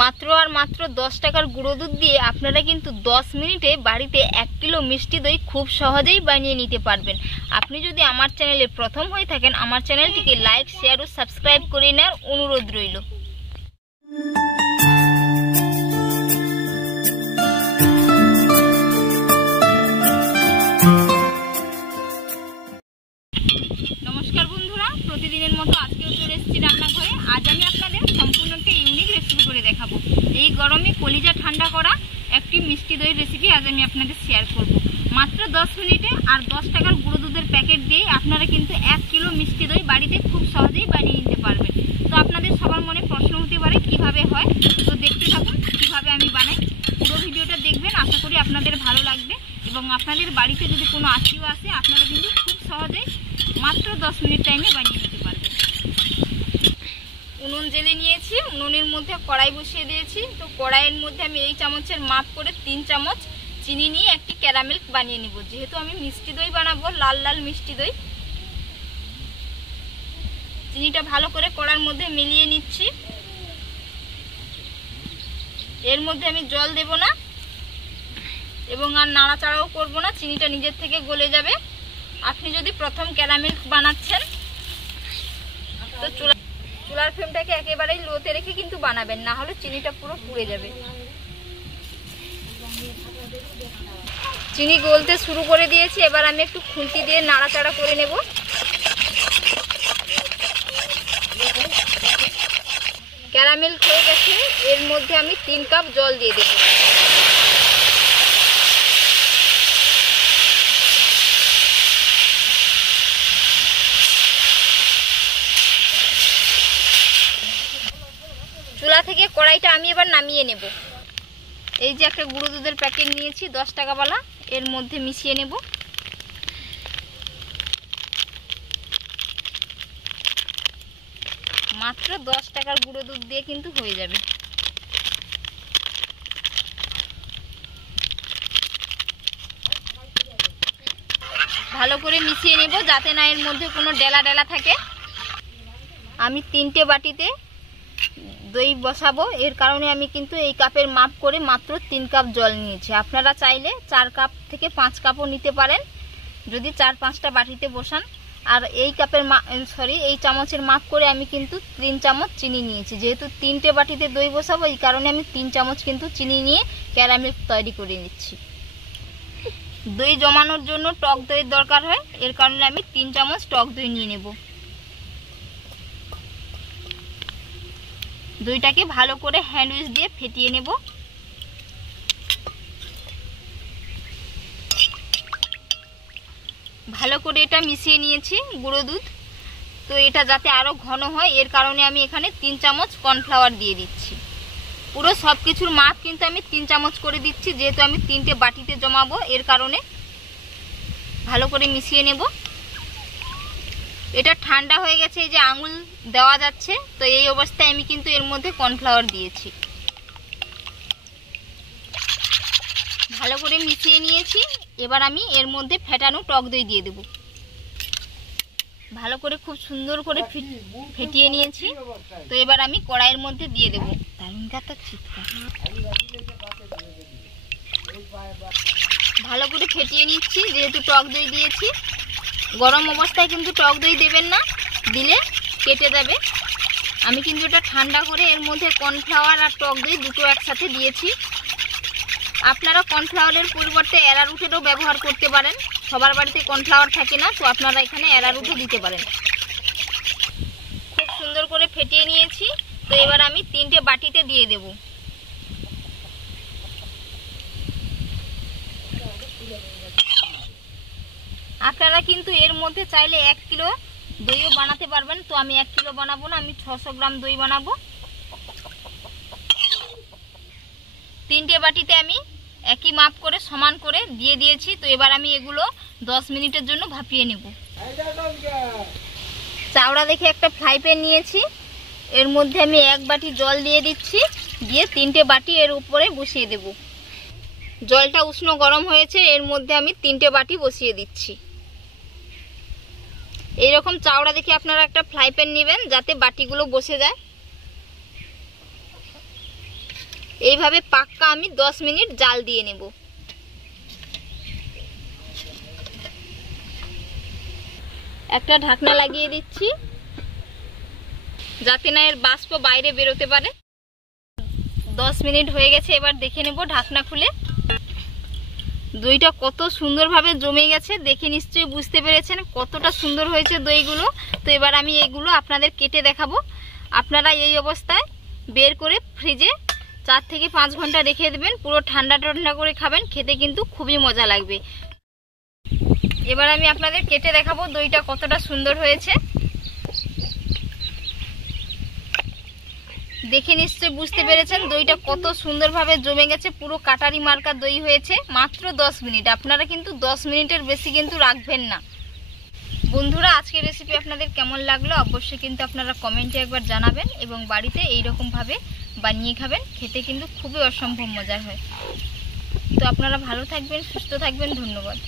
মাত্র আর মাত্র 10 টাকার গুঁড়ো দুধ দিয়ে আপনারা কিন্তু 10 মিনিটে বাড়িতে 1 কিলো মিষ্টি দই খুব সহজেই বানিয়ে নিতে পারবেন। আপনি যদি আমার চ্যানেলে প্রথম হয়ে থাকেন, আমার চ্যানেলটিকে লাইক, শেয়ার ও সাবস্ক্রাইব করে নেওয়ার অনুরোধ রইল। নমস্কার বন্ধুরা, প্রতিদিনের মতো আজকেও চলে এসেছি রান্নাঘরে। আজ আমি আপনাদের সম্পূর্ণ একটা ইউনিক রেসিপি করে দেখাবো। এই গরমে কলিজা ঠান্ডা করা একটি মিষ্টি দইয়ের রেসিপি আজ আমি আপনাদের শেয়ার করব। মাত্র 10 মিনিটে আর 10 টাকার গুঁড়ো দুধের প্যাকেট দিয়ে আপনারা কিন্তু 1 কিলো মিষ্টি দই বাড়িতে খুব সহজেই বানিয়ে নিতে পারবেন। তো আপনাদের সবার মনে প্রশ্ন হতে পারে কিভাবে হয়, তো দেখতে থাকুন কিভাবে আমি বানাই। পুরো ভিডিওটা দেখবেন, আশা করি আপনাদের ভালো লাগবে এবং আপনাদের বাড়িতে যদি কোনো আত্মীয় আসে আপনারা কিন্তু খুব সহজেই মাত্র 10 মিনিট টাইমে বানিয়ে নিতে পারবেন। উনুন জেলে নিয়েছি, উনুনের মধ্যে কড়াই বসিয়ে দিয়েছি। তো কড়াইয়ের মধ্যে আমি এই চামচের মাপ করে 3 চামচ চিনি নিয়ে একটি ক্যারামেল বানিয়ে নিব। যেহেতু আমি মিষ্টি দই বানাবো, লাল লাল মিষ্টি দই, চিনিটা ভালো করে কড়ার মধ্যে মিলিয়ে নিচ্ছি। এর মধ্যে আমি জল দেব না এবং আর নাড়াচাড়াও করব না, চিনিটা নিজের থেকে গলে যাবে। আপনি যদি প্রথম ক্যারামেল বানাচ্ছেন তো চুলার ফ্লেমটাকে একেবারেই লোতে রেখে কিন্তু বানাবেন, না হলে চিনিটা পুরো পুড়ে যাবে। চিনি গলতে শুরু করে দিয়েছি, এবার আমি একটু খুন্তি দিয়ে নাড়াচাড়া করে নেব। ক্যারামেল হয়ে গেছে, এর মধ্যে আমি 3 কাপ জল দিয়ে দেব। চুলা থেকে কড়াইটা আমি এবার নামিয়ে নেব। এই যে একটা গুঁড়ো দুধের প্যাকেট নিয়েছি 10 টাকাওয়ালা, এর মধ্যে মিশিয়ে নেব। মাত্র 10 টাকার গুঁড়ো দুধ দিয়ে কিন্তু হয়ে যাবে। ভালো করে মিশিয়ে নেব যাতে না এর মধ্যে কোনো ডেলা ডেলা থাকে। আমি 3টে বাটিতে দই বসাবো, এর কারণে আমি কিন্তু এই কাপের মাপ করে মাত্র 3 কাপ জল নিয়েছি। আপনারা চাইলে 4 কাপ থেকে 5 কাপও নিতে পারেন যদি 4-5টা বাটিতে বসান। আর এই কাপের এই চামচের মাপ করে আমি কিন্তু 3 চামচ চিনি নিয়েছি। যেহেতু 3টে বাটিতে দই বসাবো, এই কারণে আমি 3 চামচ কিন্তু চিনি নিয়ে ক্যারামেল তৈরি করে নিচ্ছি। দই জমানোর জন্য টক দইয়ের দরকার হয়, এর কারণে আমি 3 চামচ টক দই নিয়ে নেব। দইটাকে ভালো করে হ্যান্ড উইচ দিয়ে ফেটিয়ে নেব। ভালো করে এটা মিশিয়ে নিয়েছি গুঁড়ো দুধ। তো এটা যাতে আরো ঘন হয়, এর কারণে আমি এখানে 3 চামচ কর্নফ্লাওয়ার দিয়ে দিচ্ছি। পুরো সব কিছুর মাপ কিন্তু আমি 3 চামচ করে দিচ্ছি, যেহেতু আমি 3টে বাটিতে জমাবো, এর কারণে ভালো করে মিশিয়ে নেব। এটা ঠান্ডা হয়ে গেছে, এই যে আঙুল দেওয়া যাচ্ছে, তো এই অবস্থায় আমি কিন্তু এর মধ্যে কর্নফ্লাওয়ার দিয়েছি। ভালো করে মিশিয়ে নিয়েছি, এবার আমি এর মধ্যে ফেটানো টক দই দিয়ে দেব। ভালো করে খুব সুন্দর করে ফেটিয়ে নিয়েছি। তো এবার আমি কড়াইয়ের মধ্যে দিয়ে দেব। ভালো করে ফেটিয়ে নিচ্ছি, যেহেতু টক দই দিয়েছি। গরম অবস্থায় কিন্তু টক দই দেবেন না, দিলে কেটে যাবে। আমি কিন্তু এটা ঠান্ডা করে এর মধ্যে কর্নফ্লাওয়ার আর টক দই দুটো একসাথে দিয়েছি। আপনারা কর্নফ্লাওয়ারের পরিবর্তে অ্যারারুটেরও ব্যবহার করতে পারেন। সবার বাড়িতে কর্নফ্লাওয়ার থাকে না, তো আপনারা এখানে অ্যারারুটও দিতে পারেন। খুব সুন্দর করে ফেটিয়ে নিয়েছি। তো এবার আমি 3টে বাটিতে দিয়ে দেব। আপনারা কিন্তু এর মধ্যে চাইলে 1 কিলো দইও বানাতে পারবেন। তো আমি 1 কিলো বানাবো না, আমি 600 গ্রাম দই বানাবো। 3টে বাটিতে আমি একই মাপ করে সমান করে দিয়ে দিয়েছি। তো এবার আমি এগুলো 10 মিনিটের জন্য ভাপিয়ে নেব। চাওড়া দেখে একটা ফ্রাই প্যান নিয়েছি, এর মধ্যে আমি 1 বাটি জল দিয়ে দিচ্ছি, দিয়ে 3টে বাটি এর উপরে বসিয়ে দেব। জলটা উষ্ণ গরম হয়েছে, এর মধ্যে আমি 3টে বাটি বসিয়ে দিচ্ছি। এইরকম চাওড়া দেখে আপনারা একটা ফ্রাই প্যান নেবেন, যাতে বাটিগুলো বসে যায়। এইভাবে পাক্কা আমি 10 মিনিট জাল দিয়ে নেব। একটা ঢাকনা লাগিয়ে দিচ্ছি যাতে না এর বাষ্প বাইরে বেরোতে পারে। 10 মিনিট হয়ে গেছে, এবার দেখে নেব ঢাকনা খুলে। দইটা কত সুন্দরভাবে জমে গেছে, দেখে নিশ্চয়ই বুঝতে পেরেছেন কতটা সুন্দর হয়েছে দইগুলো। তো এবার আমি এইগুলো আপনাদের কেটে দেখাবো। আপনারা এই অবস্থায় বের করে ফ্রিজে 4 থেকে 5 ঘন্টা রেখে দেবেন, পুরো ঠান্ডা ঠান্ডা করে খাবেন, খেতে কিন্তু খুবই মজা লাগবে। এবার আমি আপনাদের কেটে দেখাবো দইটা কতটা সুন্দর হয়েছে। দেখে নিশ্চয়ই বুঝতে পেরেছেন দইটা কত সুন্দরভাবে জমে গেছে, পুরো কাটারি মার্কা দই হয়েছে। মাত্র 10 মিনিট, আপনারা কিন্তু 10 মিনিটের বেশি কিন্তু রাখবেন না। বন্ধুরা, আজকের রেসিপি আপনাদের কেমন লাগলো অবশ্যই কিন্তু আপনারা কমেন্টে একবার জানাবেন এবং বাড়িতে এইরকম ভাবে বানিয়ে খাবেন, খেতে কিন্তু খুবই অসম্ভব মজার হয়। তো আপনারা ভালো থাকবেন, সুস্থ থাকবেন, ধন্যবাদ।